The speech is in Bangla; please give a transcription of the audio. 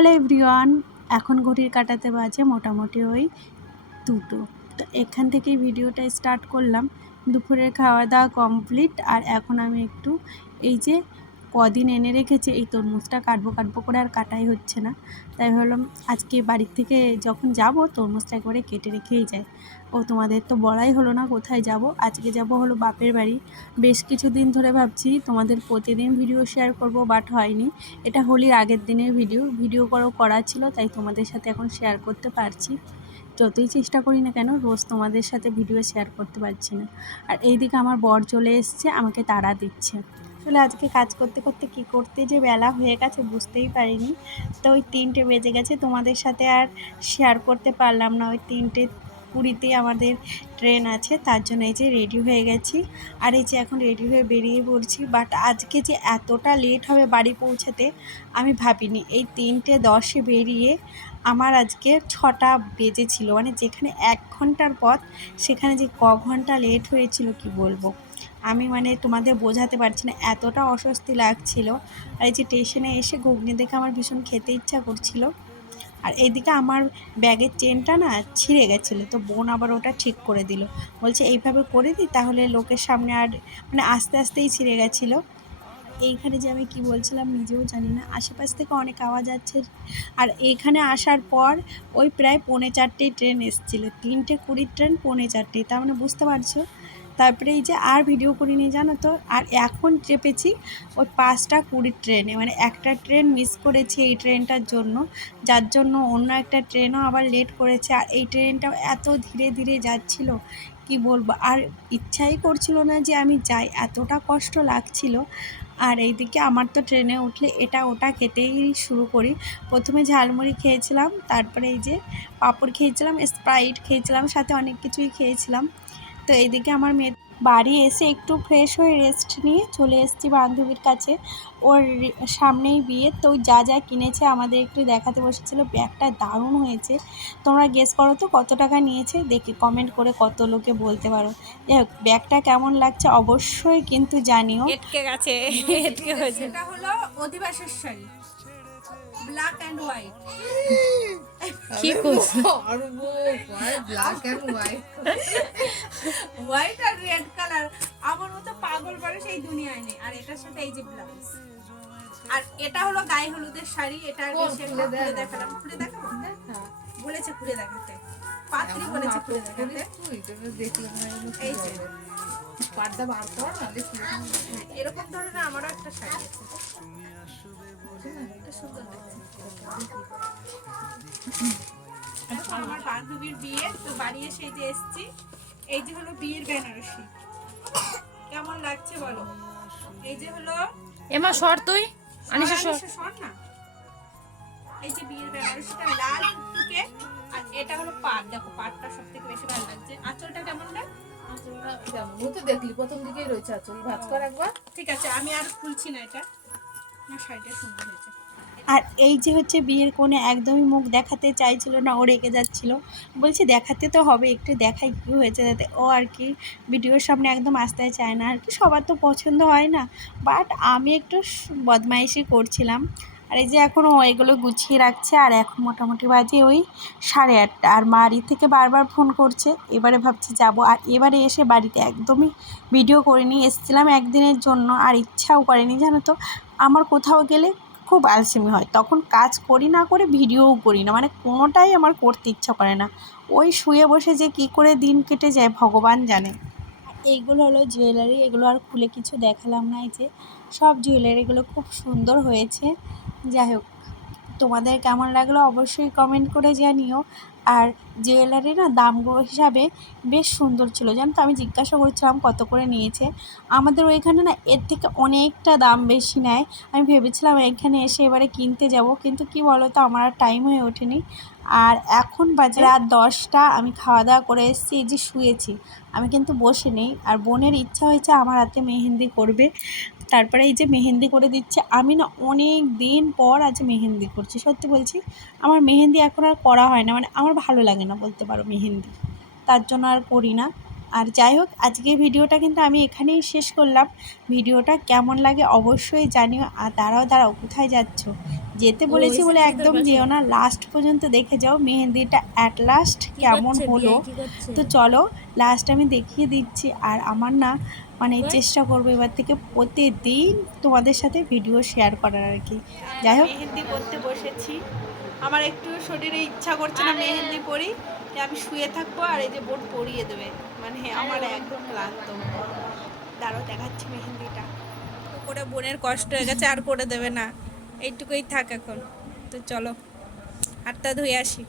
হ্যালো এভরিওয়ান, এখন ঘড়ির কাঁটাতে বাজে মোটামুটি ওই 2টো। তো এখান থেকেই ভিডিওটা স্টার্ট করলাম। দুপুরের খাওয়া দাওয়া কমপ্লিট। আর এখন আমি একটু এই যে কদিন এনে রেখেছি এই তরমুজটা কাটবো করে আর কাটাই হচ্ছে না। তাই ভাবলাম আজকে বাড়ির থেকে যখন যাব তরমুজটা একবারে কেটে রেখেই যাই। তোমাদের তো বলাই হলো না কোথায় যাব। আজকে যাব হলো বাপের বাড়ি। বেশ কিছুদিন ধরে ভাবছি তোমাদের প্রতিদিন ভিডিও শেয়ার করব, বাট হয়নি। এটা হোলির আগের দিনের ভিডিও করা ছিল, তাই তোমাদের সাথে এখন শেয়ার করতে পারছি। যতই চেষ্টা করি না কেন রোজ তোমাদের সাথে ভিডিও শেয়ার করতে পারছি না। আর এইদিকে আমার বর চলে এসছে, আমাকে তাড়া দিচ্ছে। আসলে আজকে কাজ করতে করতে কী করতে যে বেলা হয়ে গেছে বুঝতেই পারিনি। তো ওই 3টে বেজে গেছে, তোমাদের সাথে আর শেয়ার করতে পারলাম না। ওই 3:20 আমাদের ট্রেন আছে, তার জন্য এই যে রেডি হয়ে গেছি। আর এই যে এখন রেডি হয়ে বেরিয়ে পড়ছি। বাট আজকে যে এতটা লেট হবে বাড়ি পৌঁছাতে আমি ভাবিনি। এই 3:10-এ বেরিয়ে আমার আজকে 6টা বেজেছিল, মানে যেখানে 1 ঘন্টার পথ সেখানে যে ঘন্টা লেট হয়েছিল কি বলবো। আমি মানে তোমাদের বোঝাতে পারছি না, এতটা অস্বস্তি লাগছিল। আর এই যে স্টেশনে এসে ঘুগনি দেখে আমার ভীষণ খেতে ইচ্ছা করছিল। আর এইদিকে আমার ব্যাগের চেনটা না ছিঁড়ে গেছিলো, তো বোন আবার ওটা ঠিক করে দিল। বলছে এইভাবে করে দিই তাহলে লোকের সামনে আর মানে আস্তে আস্তেই ছিঁড়ে গেছিলো। এইখানে যে আমি কি বলছিলাম নিজেও জানি না, আশেপাশ থেকে অনেক আওয়াজ আছে। আর এইখানে আসার পর ওই প্রায় 3:45 ট্রেন এসেছিলো, 3:20 ট্রেন 3:45, তার মানে বুঝতে পারছো। তারপরে এই যে আর ভিডিও করিনি জানো তো। আর এখন চেপেছি ওই 5:20 ট্রেনে, মানে একটা ট্রেন মিস করেছি এই ট্রেনটার জন্য, যার জন্য অন্য একটা ট্রেনও আবার লেট করেছে। আর এই ট্রেনটাও এত ধীরে ধীরে যাচ্ছিল কি বলবো, আর ইচ্ছাই করছিল না যে আমি যাই, এতটা কষ্ট লাগছিল। আর এইদিকে আমার তো ট্রেনে উঠলে এটা ওটা খেতেই শুরু করি। প্রথমে ঝালমুড়ি খেয়েছিলাম, তারপরে এই যে পাঁপড় খেয়েছিলাম, স্প্রাইট খেয়েছিলাম, সাথে অনেক কিছুই খেয়েছিলাম। তো এইদিকে আমার মেয়ে বাড়ি এসে একটু ফ্রেশ হয়ে রেস্ট নিয়ে চলে এসেছি বান্ধবীর কাছে। ওর সামনেই বিয়ে, তো যা যা কিনেছে আমাদের একটু দেখাতে বসেছিল। ব্যাগটা দারুণ হয়েছে। তোমরা গেস করো তো কত টাকা নিয়েছে, দেখে কমেন্ট করে কত লোকে বলতে পারো। যাই হোক, ব্যাগটা কেমন লাগছে অবশ্যই কিন্তু জানিও। এটকে গেছে, এটকে হয়েছে। এটা হলো অধিবাসের শাড়ি, ব্ল্যাক এন্ড হোয়াইট। কি করছো? ব্ল্যাক এন্ড হোয়াইট, হোয়াইট আর রেড কালার। আমার মতো পাগল মানুষ এই দুনিয়ায় নেই। আর এটার সাথে এই যে ব্লাউজ। আর এটা হলো গায়ে হলুদের শাড়ি। এটা খুলে দেখালাম, খুলে দেখাবো। বলেছে খুলে দেখাতে, পাত্রী বলেছে খুলে দেখাতে। এই যে পর্দা বার কর, এরকম ধরনের আমারও একটা শাড়ি আছে, এটা সুন্দর লাগছে। এখন আমার বান্ধবীর বিয়ে, তো বাড়ি এসে এই যে এসছি। এই যে হলো বিয়ের বেনারসি, কেমন লাগছে বলো। এই যে হলো এমা সর, তুই আনিস সর না। এই যে বিয়ের বেনারসিটা লাল টুকটুকে। আর এটা হলো পাট, দেখো পাটটা সব থেকে বেশি ভালো লাগছে। আঁচলটা কেমন লাগে? দেখলি প্রথম দিকেই রয়েছে আঁচল, ভাঁজ কর একবার। ঠিক আছে, আমি আর খুলছি না। এটা না, শাড়িটা সুন্দর হয়েছে। আর এই যে হচ্ছে বিয়ের কোণে একদমই মুখ দেখাতে চাইছিল না, ও রেগে যাচ্ছিল। বলছি দেখাতে তো হবে, একটু দেখাই কী হয়েছে, যাতে ও আর কি ভিডিওর সামনে একদম আসতে চায় না আর কি। সবার তো পছন্দ হয় না, বাট আমি একটু বদমাইশি করছিলাম। আর এই যে এখন ও এগুলো গুছিয়ে রাখছে। আর এখন মোটামুটি বাজে ওই 8:30। আর বাড়ি থেকে বারবার ফোন করছে, এবারে ভাবছি যাব। আর এবারে এসে বাড়িতে একদমই ভিডিও করিনি, এসেছিলাম একদিনের জন্য আর ইচ্ছাও করেনি জানো তো। আমার কোথাও গেলে খুব আলসেমি হয়, তখন কাজ করি না করে ভিডিওও করি না, মানে কোনোটাই আমার করতে ইচ্ছা করে না। ওই শুয়ে বসে যে কি করে দিন কেটে যায় ভগবান জানে। এইগুলো হলো জুয়েলারি, এগুলো আর খুলে কিছু দেখালাম না। এই যে সব জুয়েলারিগুলো খুব সুন্দর হয়েছে। যাই হোক, তোমাদের কেমন লাগলো অবশ্যই কমেন্ট করে জানিও। আর জুয়েলারি না দামগুলো হিসাবে বেশ সুন্দর ছিল জানো তো। আমি জিজ্ঞাসা করছিলাম কত করে নিয়েছে। আমাদের ওইখানে না এর থেকে অনেকটা দাম বেশি নেয়। আমি ভেবেছিলাম এখানে এসে এবারে কিনতে যাব, কিন্তু কি বলো তো আমার আর টাইম হয়ে ওঠেনি। আর এখন বাজে রাত 10টা, আমি খাওয়া দাওয়া করে এসেছি, এই যে শুয়েছি। আমি কিন্তু বসে নেই। আর বোনের ইচ্ছা হয়েছে আমার হাতে মেহেন্দি করবে, তারপরে এই যে মেহেন্দি করে দিচ্ছে। আমি না অনেক দিন পর আজ মেহেন্দি করছি, সত্যি বলছি। আমার মেহেন্দি এখন আর করা হয় না, মানে আমার ভালো লাগে না বলতে পারো মেহেন্দি, তার জন্য আর করি না। আর যাই হোক, আজকে ভিডিওটা কিন্তু আমি এখানেই শেষ করলাম। ভিডিওটা কেমন লাগে অবশ্যই জানিও। আর দাঁড়াও কোথায় যাচ্ছ? যেতে বলেছি বলে একদম যেও না, লাস্ট পর্যন্ত দেখে যাও মেহেন্দিটা অ্যাট লাস্ট কেমন হলো। তো চলো লাস্ট আমি দেখিয়ে দিচ্ছি। আর আমার না মানে চেষ্টা করবো এবার থেকে প্রতিদিন তোমাদের সাথে ভিডিও শেয়ার করার আর কি। যাই হোক, মেহেন্দি করতে বসেছি। আমার একটু শরীরে ইচ্ছা করছে না মেহেন্দি পরি, আমি শুয়ে থাকবো আর এই যে বোন পরিয়ে দেবে। মানে আমার একদম ক্লান্ত। দাঁড়াও দেখাচ্ছি মেহেন্দিটা। করে বোনের কষ্ট হয়ে গেছে, আর করে দেবে না, এইটুকুই থাক এখন। তো চলো হাতটা ধুয়ে আসি।